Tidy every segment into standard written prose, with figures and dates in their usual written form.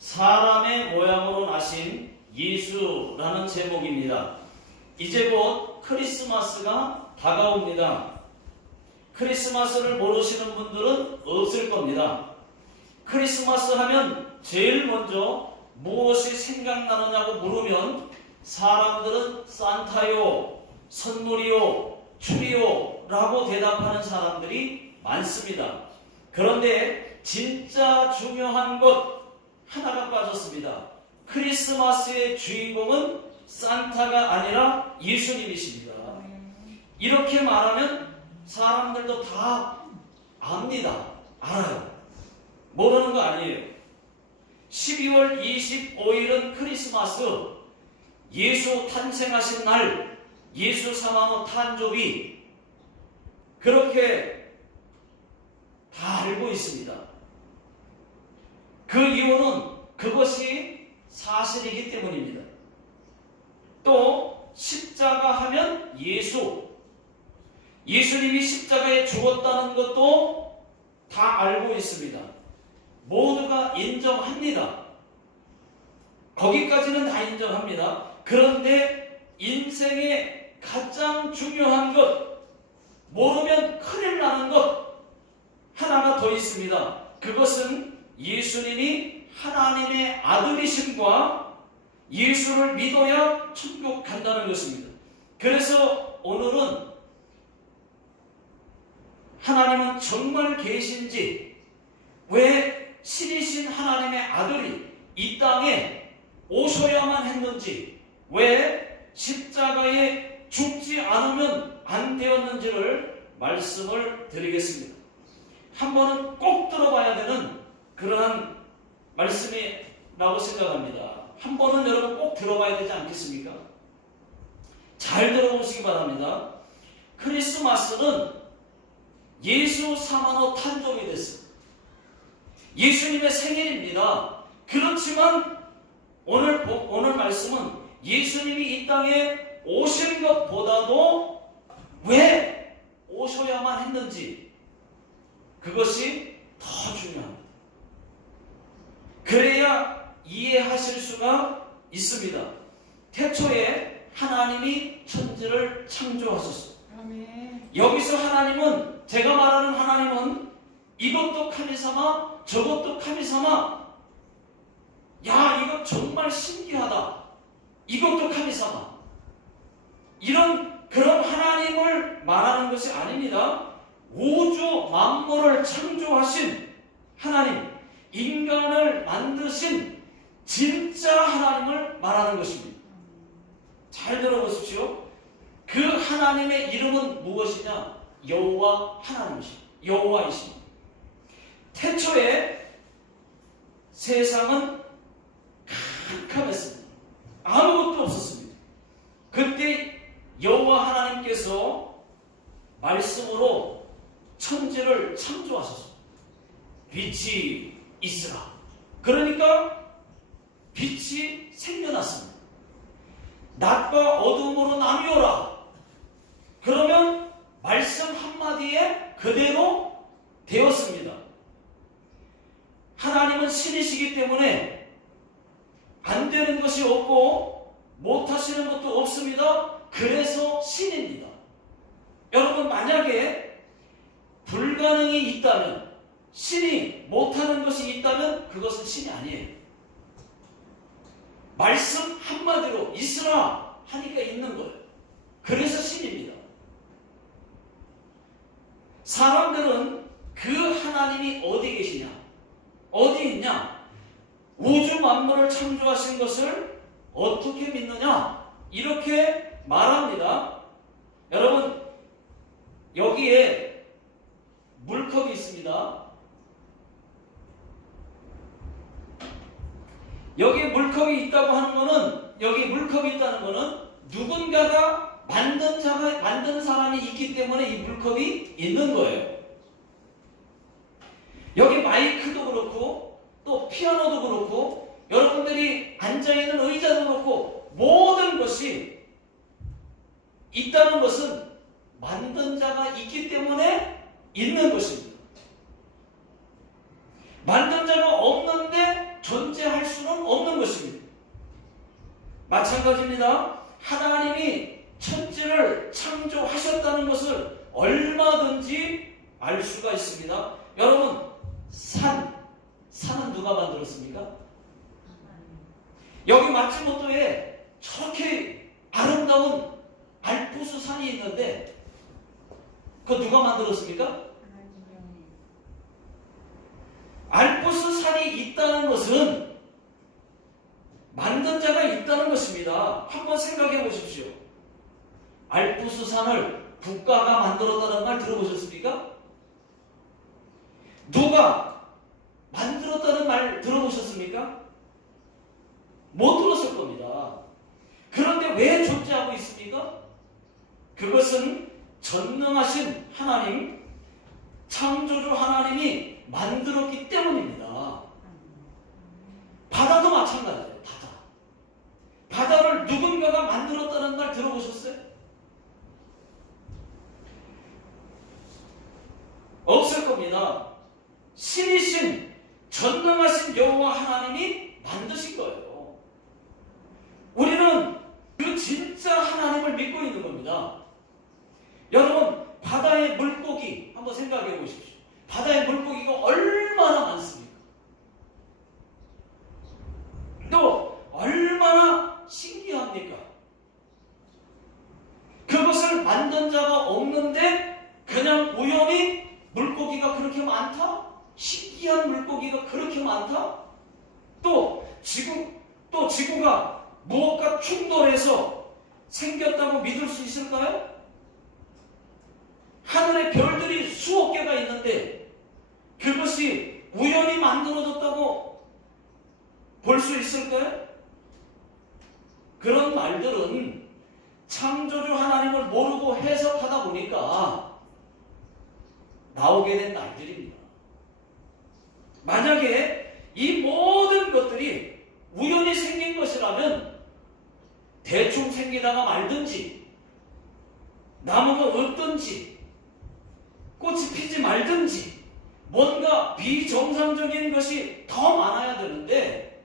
사람의 모양으로 나신 예수라는 제목입니다. 이제 곧 크리스마스가 다가옵니다. 크리스마스를 모르시는 분들은 없을 겁니다. 크리스마스 하면 제일 먼저 무엇이 생각나느냐고 물으면 사람들은 산타요, 선물이요, 추리요 라고 대답하는 사람들이 많습니다. 그런데 진짜 중요한 것 하나가 빠졌습니다. 크리스마스의 주인공은 산타가 아니라 예수님이십니다. 이렇게 말하면 사람들도 다 압니다. 알아요. 모르는 거 아니에요. 12월 25일은 크리스마스, 예수 탄생하신 날, 예수 사망의 탄조비, 그렇게 다 알고 있습니다. 그 이유는 그것이 사실이기 때문입니다. 또 십자가 하면 예수님이 십자가에 죽었다는 것도 다 알고 있습니다. 모두가 인정합니다. 거기까지는 다 인정합니다. 그런데 인생의 가장 중요한 것, 모르면 큰일 나는 것 하나가 더 있습니다. 그것은 예수님이 하나님의 아들이심과 예수를 믿어야 천국 간다는 것입니다. 그래서 오늘은 하나님은 정말 계신지, 왜 신이신 하나님의 아들이 이 땅에 오셔야만 했는지, 왜 십자가에 죽지 않으면 안 되었는지를 말씀을 드리겠습니다. 한 번은 꼭 들어봐야 되는 그러한 말씀이라고 생각합니다. 한 번은 여러분 꼭 들어봐야 되지 않겠습니까? 잘 들어보시기 바랍니다. 크리스마스는 예수 사망의 탄종이 됐습니다. 예수님의 생일입니다. 그렇지만 오늘 말씀은 예수님이 이 땅에 오신 것보다도 왜 오셔야만 했는지, 그것이 더 중요합니다. 그래야 이해하실 수가 있습니다. 태초에 하나님이 천지를 창조하셨습니다. 여기서 하나님은, 제가 말하는 하나님은 이것도 카미사마 저것도 카미사마, 야 이거 정말 신기하다, 이것도 카미사마, 그런 하나님을 말하는 것이 아닙니다. 우주 만물을 창조하신 하나님, 인간을 만드신 진짜 하나님을 말하는 것입니다. 잘 들어보십시오. 그 하나님의 이름은 무엇이냐? 여호와 하나님이십니다. 여호와이십니다. 태초에 세상은 캄캄했습니다. 아무것도 없었습니다. 그때 여호와 하나님께서 말씀으로 천지를 창조하셨습니다. 빛이 있으라. 그러니까 빛이 생겨났습니다. 낮과 어둠으로 나뉘어라. 그러면 말씀 한마디에 그대로 되었습니다. 하나님은 신이시기 때문에 안 되는 것이 없고 못하시는 것도 없습니다. 그래서 신입니다. 여러분, 만약에 불가능이 있다면, 신이 못하는 것이 있다면 그것은 신이 아니에요. 말씀 한마디로 있으라 하니까 있는 거예요. 그래서 신입니다. 사람들은 그 하나님이 어디 계시냐, 어디 있냐, 우주 만물을 창조하신 것을 어떻게 믿느냐, 이렇게 말합니다. 여러분, 여기에 물컵이 있습니다. 여기 물컵이 있다고 하는 거는, 여기 물컵이 있다는 거는 누군가가 만든 사람이 있기 때문에 이 물컵이 있는 거예요. 여기 마이크도 그렇고 또 피아노도 그렇고 여러분들이 앉아있는 의자도 그렇고 모든 것이 있다는 것은 만든 자가 있기 때문에 있는 것입니다. 만든 자가 없는데 존재할 수 것입니다. 마찬가지입니다. 하나님이 천지를 창조하셨다는 것을 얼마든지 알 수가 있습니다. 여러분, 산은 누가 만들었습니까? 여기 마츠모토에 저렇게 아름다운 알프스 산이 있는데 그거 누가 만들었습니까? 알프스 산이 있다는 것은 만든 자가 있다는 것입니다. 한번 생각해 보십시오. 알프스 산을 국가가 만들었다는 말 들어보셨습니까? 누가 만들었다는 말 들어보셨습니까? 못 들었을 겁니다. 그런데 왜 존재하고 있습니까? 그것은 전능하신 하나님, 창조주 하나님이 만들었기 때문입니다. 바다도 마찬가지예요. 바다를 누군가가 만들었다는 말 들어보셨어요? 없을 겁니다. 신이신 전능하신 여호와 하나님이 만드신 거예요. 우리는 그 진짜 하나님을 믿고 있는 겁니다. 여러분, 바다의 물고기 한번 생각해 보십시오. 바다의 물고기가 얼마나 많습니까? 또 얼마나 신기합니까? 그것을 만든 자가 없는데 그냥 우연히 물고기가 그렇게 많다? 신기한 물고기가 그렇게 많다? 또 지구가 무엇과 충돌해서 생겼다고 믿을 수 있을까요? 하늘에 별들이 수억 개가 있는데 그것이 우연히 만들어졌다고 볼 수 있을까요? 그런 말들은 창조주 하나님을 모르고 해석하다 보니까 나오게 된 말들입니다. 만약에 이 모든 것들이 우연히 생긴 것이라면 대충 생기다가 말든지, 나무가 없든지, 꽃이 피지 말든지, 뭔가 비정상적인 것이 더 많아야 되는데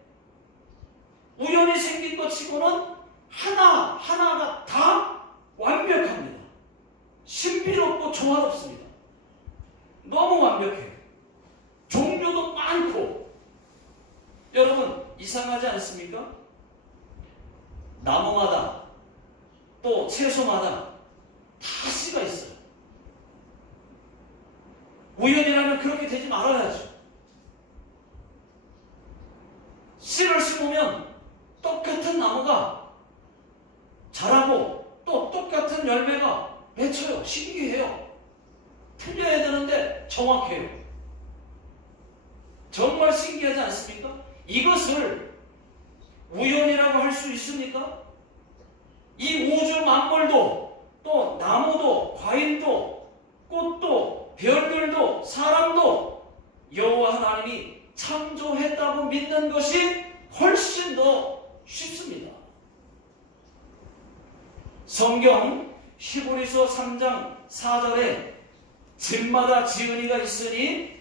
우연히 생긴 것 치고는 하나하나가 다 완벽합니다. 신비롭고 조화롭습니다. 너무 완벽해요. 종류도 많고. 여러분, 이상하지 않습니까? 나무마다 또 채소마다 다 씨가 있어요. 우연이라면 그렇게 되지 말아야죠. 씨를 심으면 똑같은 나무가 자라고 또 똑같은 열매가 맺혀요. 신기해요. 틀려야 되는데 정확해요. 정말 신기하지 않습니까? 이것을 우연이라고 할 수 있습니까? 이 우주 만물도 또 나무도 과일도 꽃도 별들도 사람도 여호와 하나님이 창조했다고 믿는 것이 훨씬 더 쉽습니다. 성경 히브리서 3장 4절에 집마다 지은이가 있으니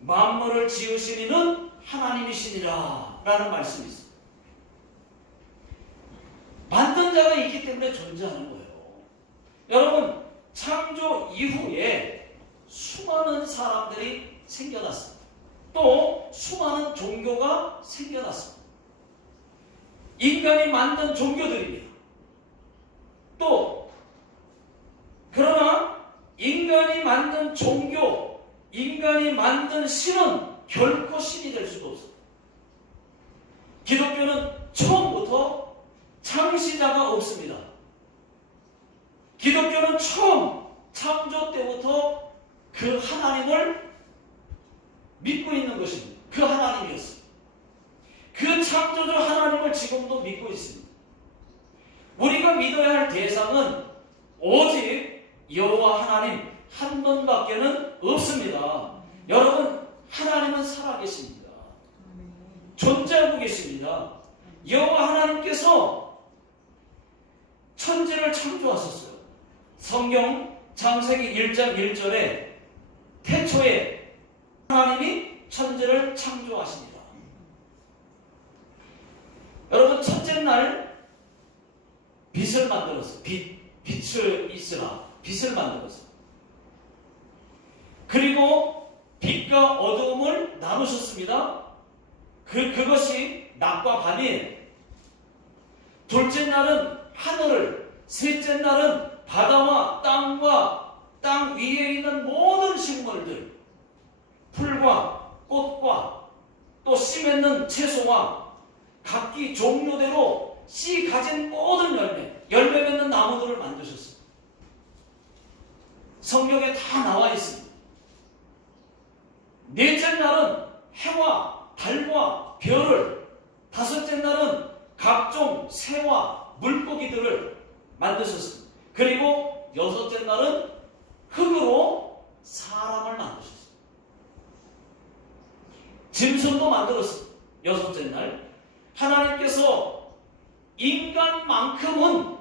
만물을 지으신 이는 하나님이시니라 라는 말씀이 있습니다. 만든 자가 있기 때문에 존재하는 거예요. 여러분, 창조 이후에 수많은 사람들이 생겨났습니다. 또 수많은 종교가 생겨났습니다. 인간이 만든 종교들입니다. 또 그러나 인간이 만든 종교, 인간이 만든 신은 결코 신이 될 수도 없습니다. 기독교는 처음부터 창시자가 없습니다. 기독교는 처음 창조 때부터 그 하나님을 믿고 있는 것입니다. 그 하나님이었습니다. 그 창조주 하나님을 지금도 믿고 있습니다. 우리가 믿어야 할 대상은 오직 여호와 하나님 한 분밖에는 없습니다. 여러분, 하나님은 살아계십니다. 존재하고 계십니다. 여호와 하나님께서 천지를 창조하셨어요. 성경 창세기 1장 1절에 태초에 하나님이 천지를 창조하십니다. 날 빛을 만들었어. 빛을 있으라. 빛을 만들었어. 그리고 빛과 어두움을 나누셨습니다. 그것이 낮과 밤이에요. 둘째 날은 하늘을, 셋째 날은 바다와 땅과 땅 위에 있는 모든 식물들, 풀과 꽃과 또 씨 맺는 채소와 각기 종류대로 씨 가진 모든 열매 맺는 나무들을 만드셨어요. 성경에 다 나와 있습니다. 넷째 날은 해와 달과 별을, 다섯째 날은 각종 새와 물고기들을 만드셨습니다. 그리고 여섯째 날은 흙으로 사람을 만드셨어요. 짐승도 만들었어요. 여섯째 날 하나님께서 인간만은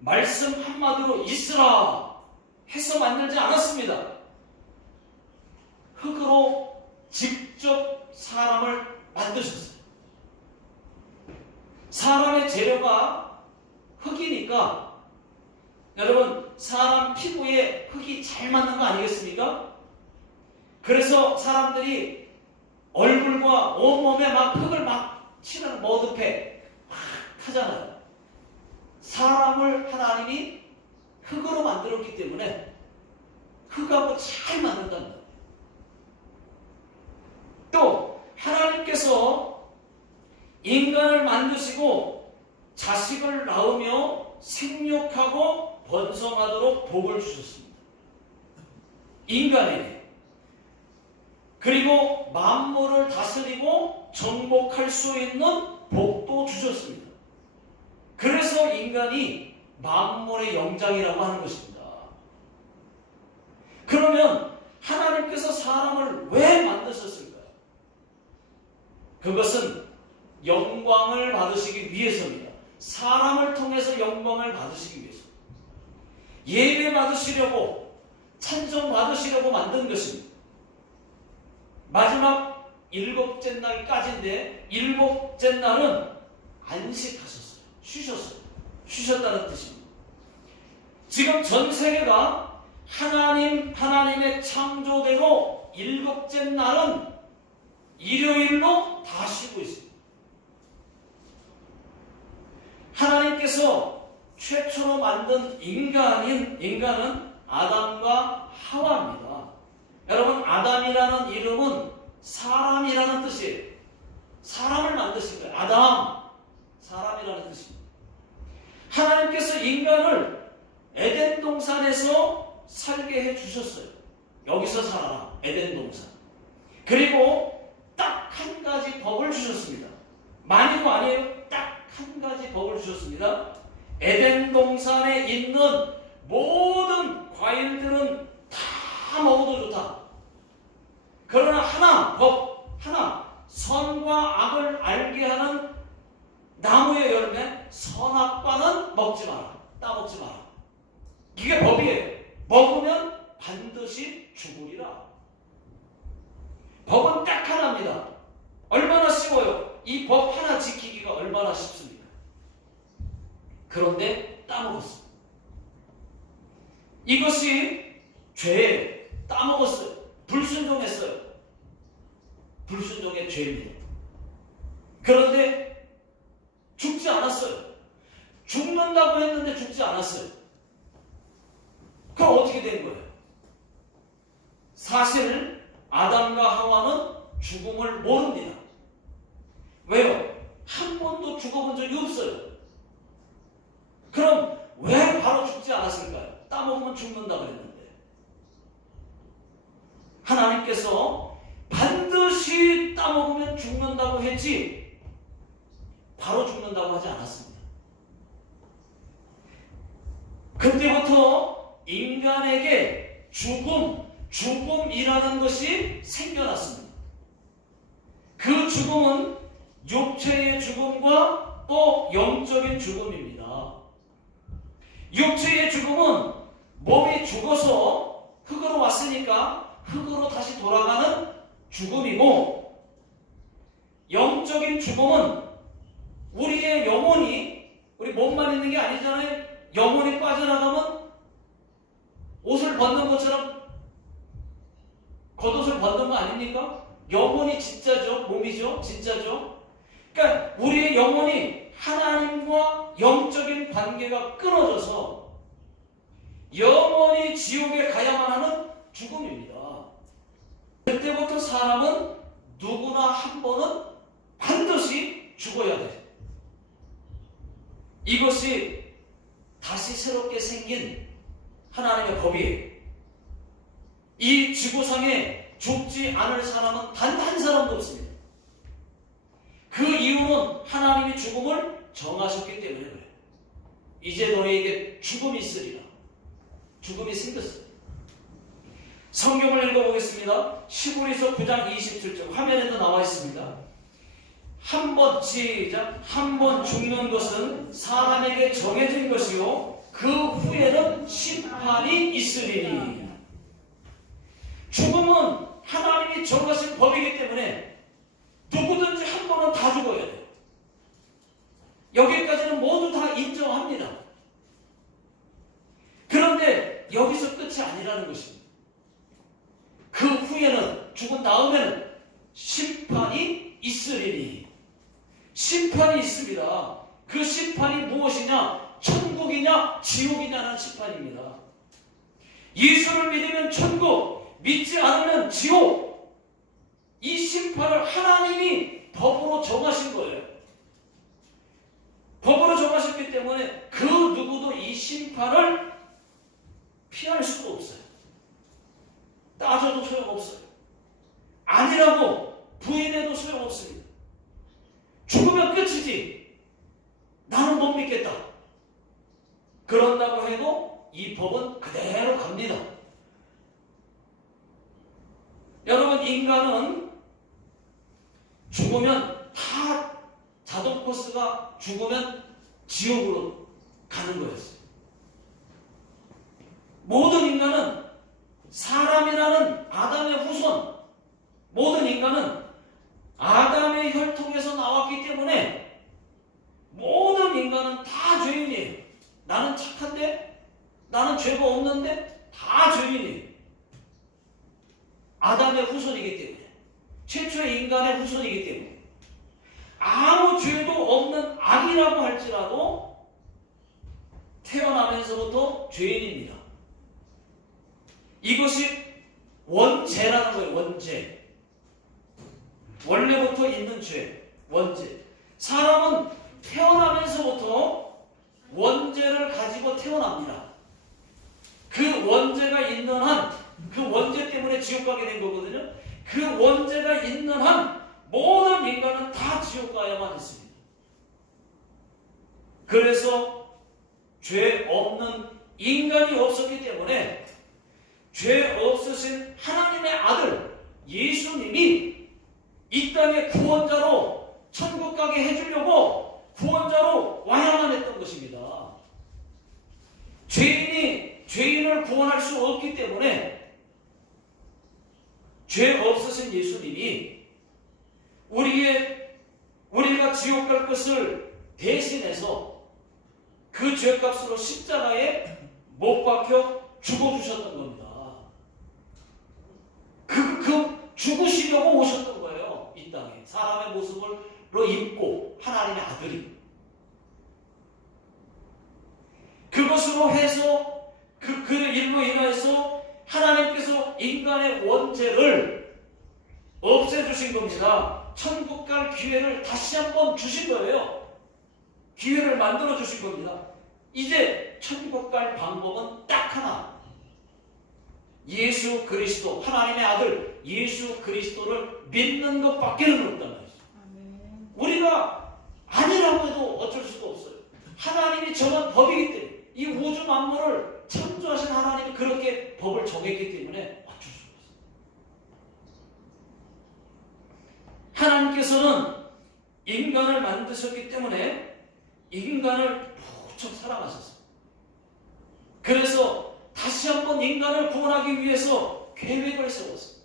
말씀 한마디로 있으라 해서 만들지 않았습니다. 흙으로 직접 사람을 만드셨어요. 사람의 재료가 흙이니까 여러분, 사람 피부에 흙이 잘 맞는 거 아니겠습니까? 그래서 사람들이 얼굴과 온몸에 막 흙을 막 치는 머드팩 막 하잖아요. 사람을 하나님이 흙으로 만들었기 때문에 흙하고 잘 맞는다는 거예요. 또 하나님께서 인간을 만드시고 자식을 낳으며 생육하고 번성하도록 복을 주셨습니다. 인간에게. 그리고 만물을 다스리고 정복할 수 있는 복도 주셨습니다. 그래서 인간이 만물의 영장이라고 하는 것입니다. 그러면 하나님께서 사람을 왜 만드셨을까요? 그것은 영광을 받으시기 위해서입니다. 사람을 통해서 영광을 받으시기 위해서. 예배 받으시려고, 찬송 받으시려고 만든 것입니다. 마지막 일곱째 날까지인데, 일곱째 날은 안식하셨어요. 쉬셨어요. 쉬셨다는 뜻입니다. 지금 전 세계가 하나님의 창조대로 일곱째 날은 일요일로 다 쉬고 있습니다. 하나님께서 최초로 만든 인간은 아담과 하와입니다. 여러분, 아담이라는 이름은 사람이라는 뜻이에요. 사람을 만드신 거예요. 아담, 사람이라는 뜻입니다. 하나님께서 인간을 에덴 동산에서 살게 해 주셨어요. 여기서 살아라, 에덴 동산. 그리고 딱 한 가지 법을 주셨습니다. 많이도 아니에요. 딱 한 가지 법을 주셨습니다. 에덴 동산에 있는 모든 과일들은 다 먹어도 좋다. 그러나 법 하나, 선과 악을 알게 하는 나무의 열매, 선악과는 먹지 마라. 따먹지 마라. 이게 법이에요. 먹으면 반드시 죽으리라. 법은 딱 하나입니다. 얼마나 쉬워요. 이 법 하나 지키기가 얼마나 쉽습니까? 그런데 따먹었어요. 이것이 죄예요. 따먹었어요. 불순종했어요. 불순종의 죄입니다. 그런데 죽지 않았어요. 죽는다고 했는데 죽지 않았어요. 그럼 어떻게 된 거예요? 사실 아담과 하와는 죽음을 모릅니다. 왜요? 한 번도 죽어본 적이 없어요. 그럼 왜 바로 죽지 않았을까요? 따먹으면 죽는다 그랬는데. 하나님께서 반드시 따먹으면 죽는다고 했지 바로 죽는다고 하지 않았습니다. 그때부터 인간에게 죽음이라는 것이 생겨났습니다. 그 죽음은 육체의 죽음과 또 영적인 죽음입니다. 육체의 죽음은 몸이 죽어서 흙으로 왔으니까 흙으로 다시 돌아가는 죽음이고, 영적인 죽음은 우리의 영혼이 우리 몸만 있는 게 아니잖아요. 영혼이 빠져나가면 옷을 벗는 것처럼 겉옷을 벗는 거 아닙니까? 영혼이 진짜죠. 몸이죠. 진짜죠. 그러니까 우리의 영혼이 하나님과 영적인 관계가 끊어져서 영원히 지옥에 가야만 하는 죽음입니다. 그때부터 사람은 누구나 한 번은 반드시 죽어야 돼. 이것이 다시 새롭게 생긴 하나님의 법이에요. 이 지구상에 죽지 않을 사람은 단 한 사람도 없습니다. 그 이유는 하나님이 죽음을 정하셨기 때문에 그래요. 이제 너희에게 죽음이 있으리라. 죽음이 생겼어요. 성경을 읽어보겠습니다. 시므리서 9장 27절 화면에도 나와 있습니다. 한 번 시작. 한 번 죽는 것은 사람에게 정해진 것이요 그 후에는 심판이 있으리니. 죽음은 하나님이 정하신 법이기 때문에 누구든지 한 번은 다 죽어야 돼요. 여기까지는 모두 다 인정합니다. 그런데 여기서 끝이 아니라는 것입니다. 그 후에는 죽은 다음에는 심판이 있으리니. 심판이 있습니다. 그 심판이 무엇이냐? 천국이냐 지옥이냐는 심판입니다. 예수를 믿으면 천국, 믿지 않으면 지옥. 이 심판을 하나님이 법으로 정하신 거예요. 법으로 정하셨기 때문에 그 누구도 이 심판을 피할 수가 없어요. 따져도 소용없어요. 아니라고 부인해도 소용없습니다. 죽으면 끝이지. 나는 못 믿겠다. 그런다고 해도 이 법은 그대로 갑니다. 여러분, 인간은 죽으면 다 자동 코스가 죽으면 지옥으로 가는 거였어요. 모든 인간은 사람이라는 아담의 후손, 모든 인간은 아담의 혈통에서 나왔기 때문에 모든 인간은 다 죄인이에요. 나는 착한데? 나는 죄가 없는데? 다 죄인이에요. 아담의 후손이기 때문에, 최초의 인간의 후손이기 때문에 아무 죄도 없는 악이라고 할지라도 태어나면서부터 죄인입니다. 이것이 원죄라는 거예요. 원죄. 원래부터 있는 죄. 원죄. 사람은 태어나면서부터 원죄를 가지고 태어납니다. 그 원죄가 있는 한, 그 원죄 때문에 지옥 가게 된 거거든요. 그 원죄가 있는 한 모든 인간은 다 지옥 가야만 했습니다. 그래서 죄 없는 인간이 없었기 때문에 죄 없으신 하나님의 아들 예수님이 이 땅의 구원자로 천국 가게 해주려고 구원자로 와야만 했던 것입니다. 죄인이 죄인을 구원할 수 없기 때문에 죄 없으신 예수님이 우리가 지옥 갈 것을 대신해서 그 죄값으로 십자가에 못 박혀 죽어주셨던 겁니다. 죽으시려고 오셨던 거예요. 이 땅에. 사람의 모습으로 입고 하나님의 아들이. 그것으로 해서 그 일로 인해서 하나님께서 인간의 원죄를 없애주신 겁니다. 천국 갈 기회를 다시 한번 주신 거예요. 기회를 만들어 주신 겁니다. 이제 천국 갈 방법은 딱 하나. 예수 그리스도, 하나님의 아들 예수 그리스도를 믿는 것밖에는 없단 말이죠. 우리가 아니라고 해도 어쩔 수가 없어요. 하나님이 정한 법이기 때문에, 이 우주 만물을 창조하신 하나님이 그렇게 법을 정했기 때문에 어쩔 수가 없어요. 하나님께서는 인간을 만드셨기 때문에 인간을 무척 사랑하셨어요. 그래서 다시 한번 인간을 구원하기 위해서 계획을 세웠어요.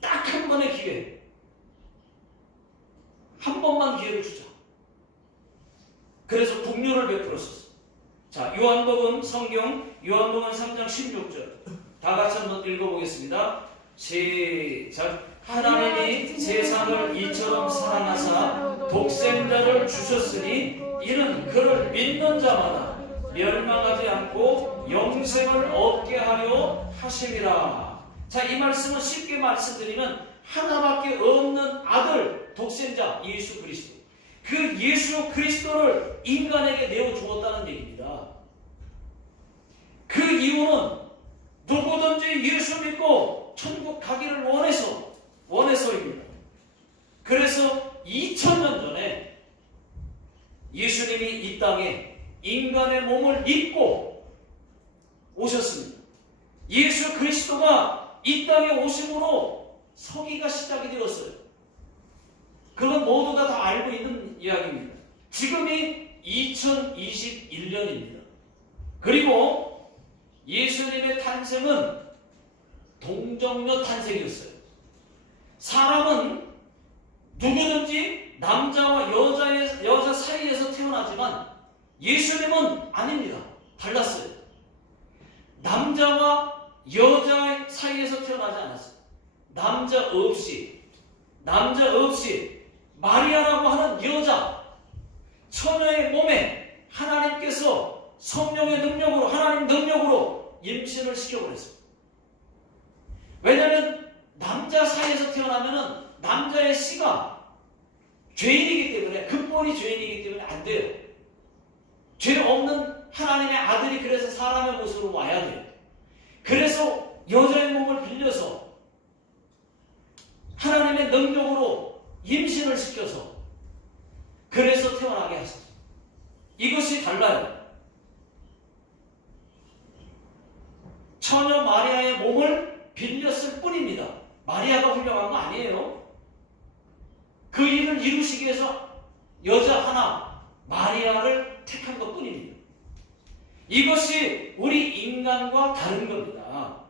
딱 한 번의 기회. 한 번만 기회를 주자. 그래서 국류를 베풀었었어요. 자, 요한복음 성경 요한복음 3장 16절 다 같이 한번 읽어보겠습니다. 시작. 하나님이 세상을 이처럼 사랑하사 독생자를 주셨으니 이는 그를 믿는 자마다 멸망하지 않고 영생을 얻게 하려 하심이라. 자, 이 말씀은 쉽게 말씀드리면 하나밖에 없는 아들 독생자 예수 그리스도, 그 예수 그리스도를 인간에게 내어 주었다는 얘기입니다. 그 이유는 누구든지 예수 믿고 천국 가기를 원해서입니다. 그래서 2000년 전에 예수님이 이 땅에 인간의 몸을 입고 오셨습니다. 예수 그리스도가 이 땅에 오심으로 서기가 시작이 되었어요. 그건 모두가 다 알고 있는 이야기입니다. 지금이 2021년입니다. 그리고 예수님의 탄생은 동정녀 탄생이었어요. 사람은 누구든지 남자와 여자 사이에서 태어나지만 예수님은 아닙니다. 달랐어요. 남자와 여자 사이에서 태어나지 않았어요. 남자 없이 마리아라고 하는 여자 처녀의 몸에 하나님께서 성령의 능력으로, 하나님 능력으로 임신을 시켜버렸어요. 왜냐하면 남자 사이에서 태어나면은 남자의 씨가 죄인이기 때문에, 근본이 죄인이기 때문에 안 돼요. 죄 없는 하나님의 아들이 그래서 사람의 모습으로 와야 돼요. 그래서 여자의 몸을 빌려서 하나님의 능력으로 임신을 시켜서 그래서 태어나게 하셨어요. 이것이 달라요. 처녀 마리아의 몸을 빌렸을 뿐입니다. 마리아가 훌륭한 거 아니에요. 그 일을 이루시기 위해서 여자 하나 마리아를 택한 것 뿐입니다. 이것이 우리 인간과 다른 겁니다.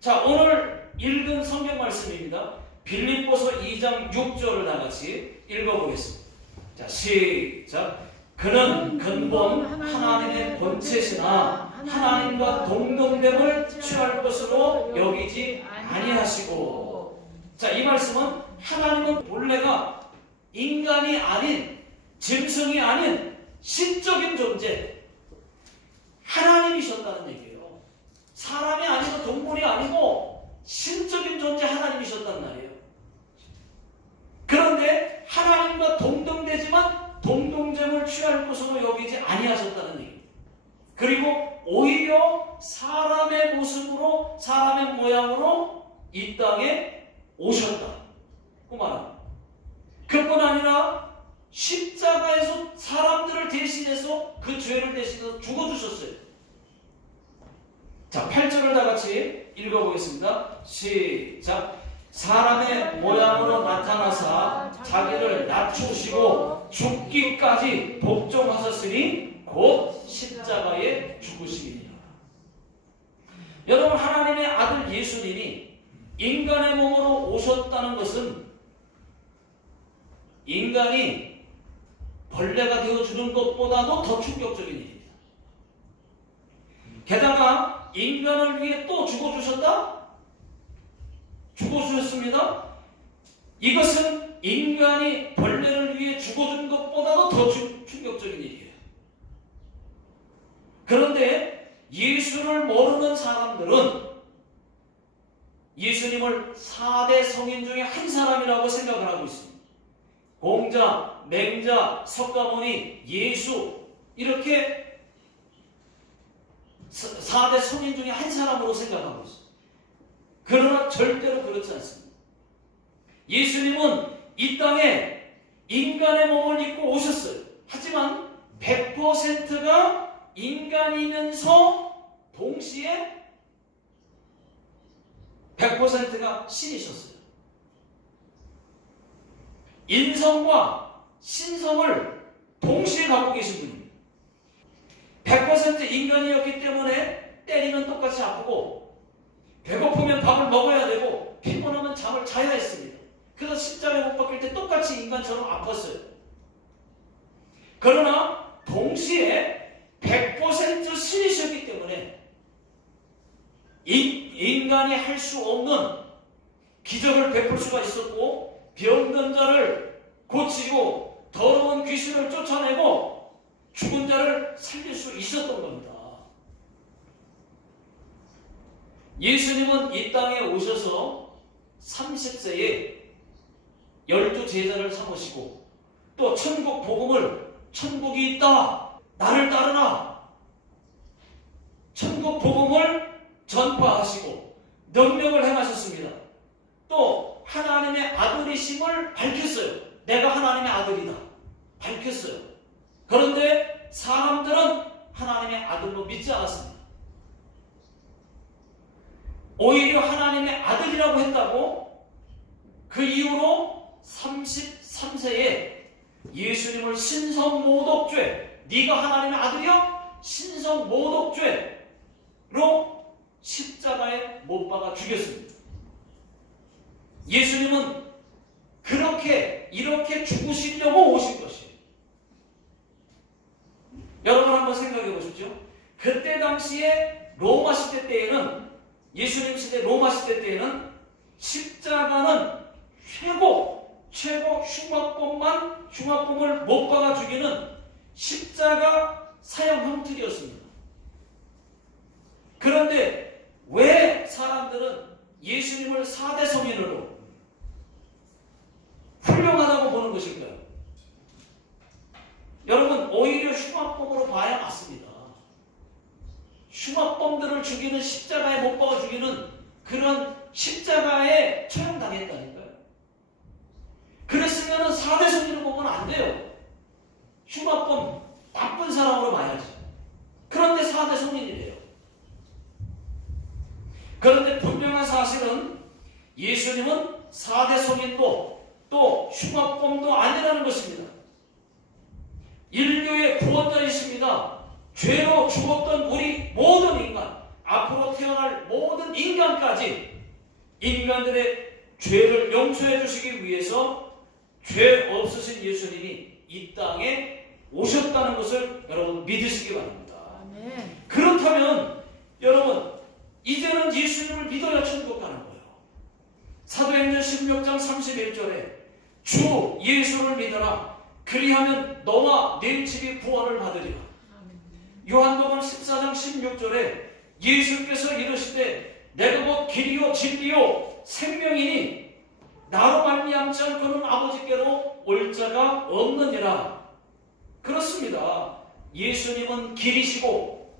자, 오늘 읽은 성경 말씀입니다. 빌립보서 2장 6절을 다 같이 읽어보겠습니다. 자, 시작. 그는 근본 하나님의 본체시나 하나님과 동등됨을 취할 것으로 여기지 아니하시고. 자, 이 말씀은 하나님은 본래가 인간이 아닌, 짐승이 아닌 신적인 존재, 하나님이셨다는 얘기예요. 사람이 아니고 동물이 아니고 신적인 존재 하나님이셨단 말이에요. 그런데 하나님과 동등되지만 동등됨을 취할 것으로 여기지 아니하셨다는 얘기예요. 그리고 오히려 사람의 모습으로, 사람의 모양으로 이 땅에 오셨다고 말합니다. 그뿐 아니라 십자가에서 사람들을 대신해서 그 죄를 대신해서 죽어주셨어요. 자, 8절을 다 같이 읽어보겠습니다. 시작. 사람의 모양으로 나타나사 자기를 낮추시고 죽기까지 복종하셨으니 곧 십자가에 죽으심이니라. 여러분, 하나님의 아들 예수님이 인간의 몸으로 오셨다는 것은 인간이 벌레가 되어주는 것보다도 더 충격적인 일입니다. 게다가 인간을 위해 또 죽어주셨다? 죽어주셨습니다. 이것은 인간이 벌레를 위해 죽어준 것보다도 더 충격적인 일이에요. 그런데 예수를 모르는 사람들은 예수님을 4대 성인 중에 한 사람이라고 생각을 하고 있습니다. 공자, 맹자, 석가모니, 예수, 이렇게 4대 성인 중에 한 사람으로 생각하고 있습니다. 그러나 절대로 그렇지 않습니다. 예수님은 이 땅에 인간의 몸을 입고 오셨어요. 하지만 100%가 인간이면서 동시에 100%가 신이셨어요. 인성과 신성을 동시에 갖고 계신 분입니다. 100% 인간이었기 때문에 때리면 똑같이 아프고, 배고프면 밥을 먹어야 되고, 피곤하면 잠을 자야 했습니다. 그래서 십자가에 못 박힐 때 똑같이 인간처럼 아팠어요. 그러나 동시에 100% 신이셨기 때문에 인간이 할 수 없는 기적을 베풀 수가 있었고, 병든 자를 고치고 더러운 귀신을 쫓아내고 죽은 자를 살릴 수 있었던 겁니다. 예수님은 이 땅에 오셔서 30세에 12제자를 삼으시고, 또 천국 복음을, 천국이 있다, 나를 따르라, 천국 복음을 전파하시고 명령을 행하셨습니다. 또 하나님의 아들이심을 밝혔어요. 내가 하나님의 아들이다 밝혔어요. 그런데 사람들은 하나님의 아들로 믿지 않았습니다. 오히려 하나님의 아들이라고 했다고 그 이후로 33세에 예수님을 신성모독죄, 네가 하나님의 아들이야? 신성모독죄로 십자가에 못 박아 죽였습니다. 예수님은 이렇게 죽으시려고 오신 것이에요. 여러분 한번 생각해 보십시오. 그때 당시에 로마 시대 때에는, 예수님 시대 로마 시대 때에는 십자가는 최고 흉악범을 못 박아 죽이는 십자가 사형 형틀이었습니다. 그런데 왜 사람들은 예수님을 4대 성인으로 훌륭하다고 보는 것일까요? 여러분, 오히려 흉악범으로 봐야 맞습니다. 흉악범들을 죽이는, 십자가에 못 박아 죽이는 그런 십자가에 처형당했다니까요. 그랬으면 4대 성인을 보면 안 돼요. 흉악범, 나쁜 사람으로 봐야지. 그런데 4대 성인이래요. 그런데 분명한 사실은 예수님은 4대 성인도 또 흉악범도 아니라는 것입니다. 인류의 구원자이십니다. 죄로 죽었던 우리 모든 인간, 앞으로 태어날 모든 인간까지 인간들의 죄를 용서해 주시기 위해서 죄 없으신 예수님이 이 땅에 오셨다는 것을 여러분 믿으시기 바랍니다. 아멘. 그렇다면 여러분, 이제는 예수님을 믿어야 천국 가는 거예요. 사도행전 16장 31절에 주 예수를 믿어라, 그리하면 너와 네 집이 구원을 받으리라. 요한복음 14장 16절에 예수께서 이르시되 내가 곧 길이요 진리요 생명이니 나로 말미암지 않고는 아버지께로 올 자가 없느니라. 그렇습니다. 예수님은 길이시고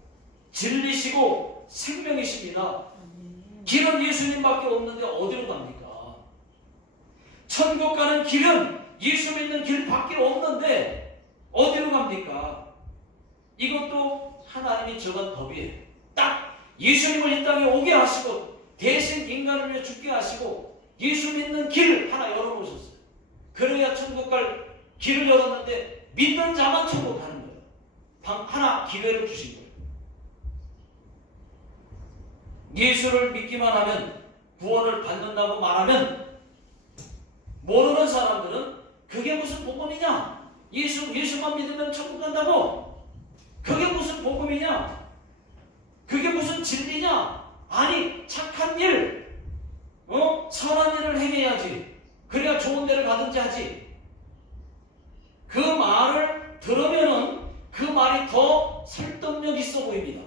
진리시고 생명이십니다. 길은 예수님밖에 없는데 어디로 갑니까? 천국 가는 길은 예수 믿는 길밖에 없는데 어디로 갑니까? 이것도 하나님이 정한 법이에요. 딱 예수님을 이 땅에 오게 하시고 대신 인간을 위해 죽게 하시고 예수 믿는 길 하나 열어놓으셨어요. 그래야 천국 갈 길을 열었는데 믿는 자만 천국 가는 거예요. 하나 기회를 주신 거예요. 예수를 믿기만 하면 구원을 받는다고 말하면 모르는 사람들은 그게 무슨 복음이냐? 예수만 믿으면 천국 간다고? 그게 무슨 복음이냐? 그게 무슨 진리냐? 아니, 착한 일, 선한 일을 행해야지. 그래야 좋은 데를 가든지 하지. 그 말을 들으면은 그 말이 더 설득력 있어 보입니다.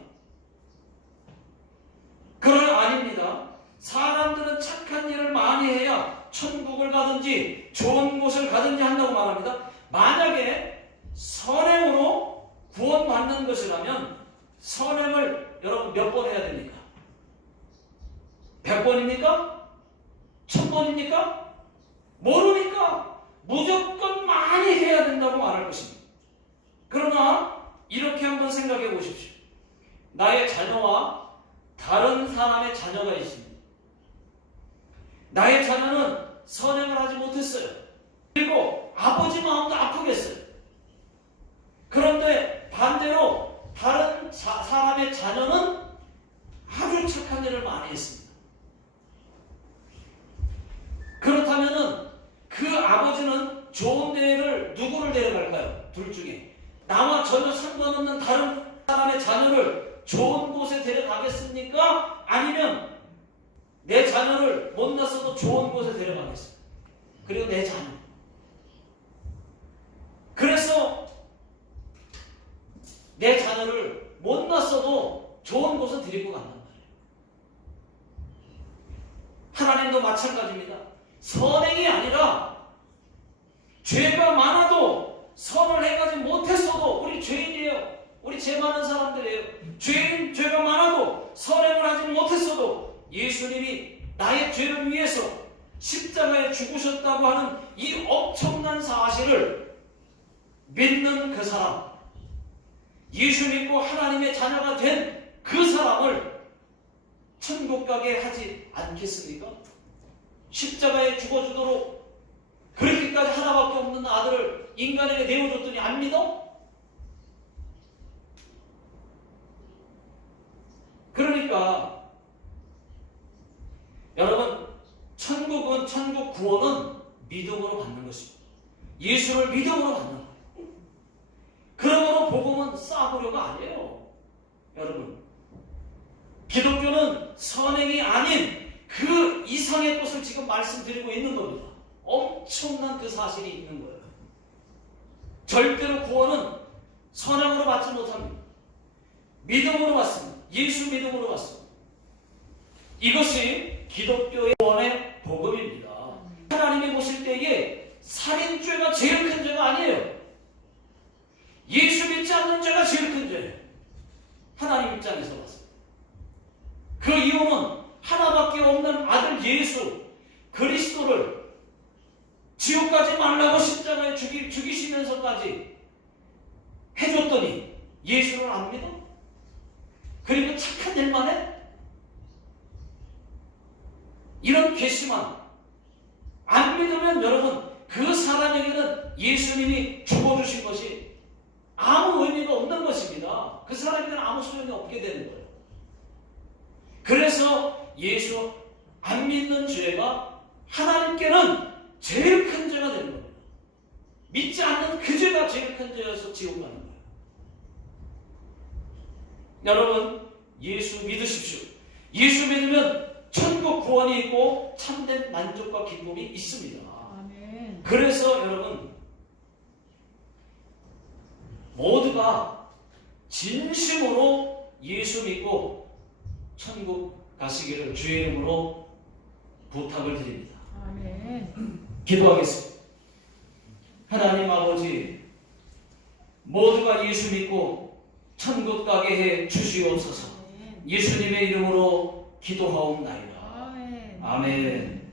그러나 아닙니다. 사람들은 착한 일을 많이 해야 천국을 가든지 좋은 곳을 가든지 한다고 말합니다. 만약에 선행으로 구원받는 것이라면 선행을 여러분 몇 번 해야 됩니까? 100번입니까? 1000번입니까? 모르니까 무조건 많이 해야 된다고 말할 것입니다. 그러나 이렇게 한번 생각해 보십시오. 나의 자녀와 다른 사람의 자녀가 있습니다. 나의 자녀는 선행을 하지 못했어요. 그리고 아버지 마음도 아프겠어요. 그런데 반대로 다른 사람의 자녀는 아주 착한 일을 많이 했습니다. 그렇다면은 그 아버지는 좋은 데를 누구를 데려갈까요? 둘 중에 나와 전혀 상관없는 다른 사람의 자녀를 좋은 곳에 데려가겠습니까? 아니면 내 자녀를 못 낳았어도 좋은 곳에 데려가겠습니까? 그리고 내 자녀. 그래서 내 자녀를 못 낳았어도 좋은 곳에 데리고 간단 말이에요. 하나님도 마찬가지입니다. 선행이 아니라 죄가 많아도 선을 행하지 못했어도 우리 죄인이에요. 우리 죄 많은 사람들이에요. 죄가 많아도 선행을 하지 못했어도 예수님이 나의 죄를 위해서 십자가에 죽으셨다고 하는 이 엄청난 사실을 믿는 그 사람, 예수 믿고 하나님의 자녀가 된 그 사람을 천국 가게 하지 않겠습니까? 십자가에 죽어주도록 그렇게까지 하나밖에 없는 아들을 인간에게 내어줬더니 안 믿어? 그러니까 여러분, 천국 구원은 믿음으로 받는 것입니다. 예수를 믿음으로 받는 거예요. 그러므로 복음은 싸구려가 아니에요. 여러분, 기독교는 선행이 아닌 그 이상의 것을 지금 말씀드리고 있는 겁니다. 엄청난 그 사실이 있는 거예요. 절대로 구원은 선행으로 받지 못합니다. 믿음으로 받습니다. 예수 믿음으로 받습니다. 이것이 기독교의 구원의 복음입니다. 하나님이 보실 때에 살인죄가 제일 큰 죄가 아니에요. 예수 믿지 않는 죄가 제일 큰 죄예요. 하나님 입장에서 봤습니다. 그 이유는 하나밖에 없는 아들 예수 그리스도를 지옥 가지 말라고 십자가에 죽이시면서까지 해줬더니 예수를 안 믿어? 그리고 착한 일만 해? 이런 괘씸한, 안 믿으면 여러분 그 사람에게는 예수님이 죽어주신 것이 아무 의미가 없는 것입니다. 그 사람에게는 아무 소용이 없게 되는 거예요. 그래서 예수 안 믿는 죄가 하나님께는 제일 큰 죄가 되는 겁니다. 믿지 않는 그 죄가 제일 큰 죄여서 지옥 가는 거예요. 여러분, 예수 믿으십시오. 예수 믿으면 천국 구원이 있고 참된 만족과 기쁨이 있습니다. 아멘. 그래서 여러분, 모두가 진심으로 예수 믿고 천국 가시기를 주의 이름으로 부탁을 드립니다. 아멘. 기도하겠습니다. 하나님 아버지, 모두가 예수 믿고 천국 가게 해 주시옵소서. 예수님의 이름으로 기도하옵나이다. 아멘. 아멘.